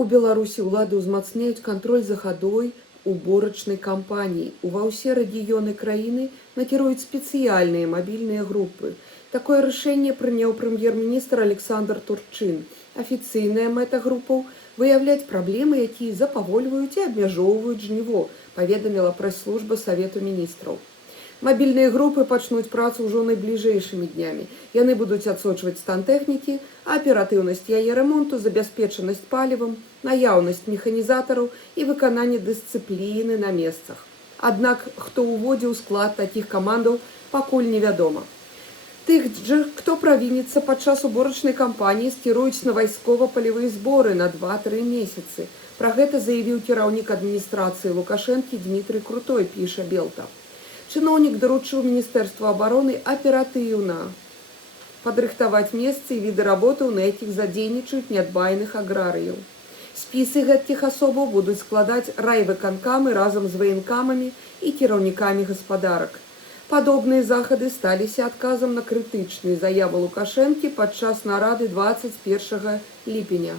У Беларусі ўлады ўзмацняюць кантроль за хадой уборачнай кампаніі. Ува ўсе рэгіёны краіны накіруюць спецыяльныя мабільныя групы. Такое рашэнне прыняў прэм'ер-міністр Александр Турчин. Афіцыйная мэта групаў выяўляць праблемы, якія запавольваюць і абмяжоўваюць жніво, паведаміла прэс-служба Савету міністраў. Мабільныя групы пачнуць працу ўжо найбліжэйшымі днямі. Яны будуць адсочваць стан тэхнікі, аператыўнасць яе рамонту, забяспечанасць палівам, наяўнасць механізатараў і выкананне дысцыпліны на месцах. Аднак, хто ўводзіў склад такіх камандаў, пакуль невядома. Тых жа, хто правініцца падчас уборачнай кампаніі, скіруюць на вайскова-палявыя зборы на 2-3 месяцы. Пра гэта заявіў кіраўнік адміністрацыі Лукашэнкі Дмітрый Крутой, піша Белта. Чыноўнік даручыў Міністэрству абароны аператыўна падрыхтаваць месцы і віды работаў, на якіх задзейнічаюць нядбайных аграрыяў. Спісы гэткіх асобаў будуць складаць райвыканкамы разам з ваенкамамі і кіраўнікамі гаспадарак. Падобныя захады сталіся адказам на крытычныя заявы Лукашэнкі падчас нарады 21 ліпеня.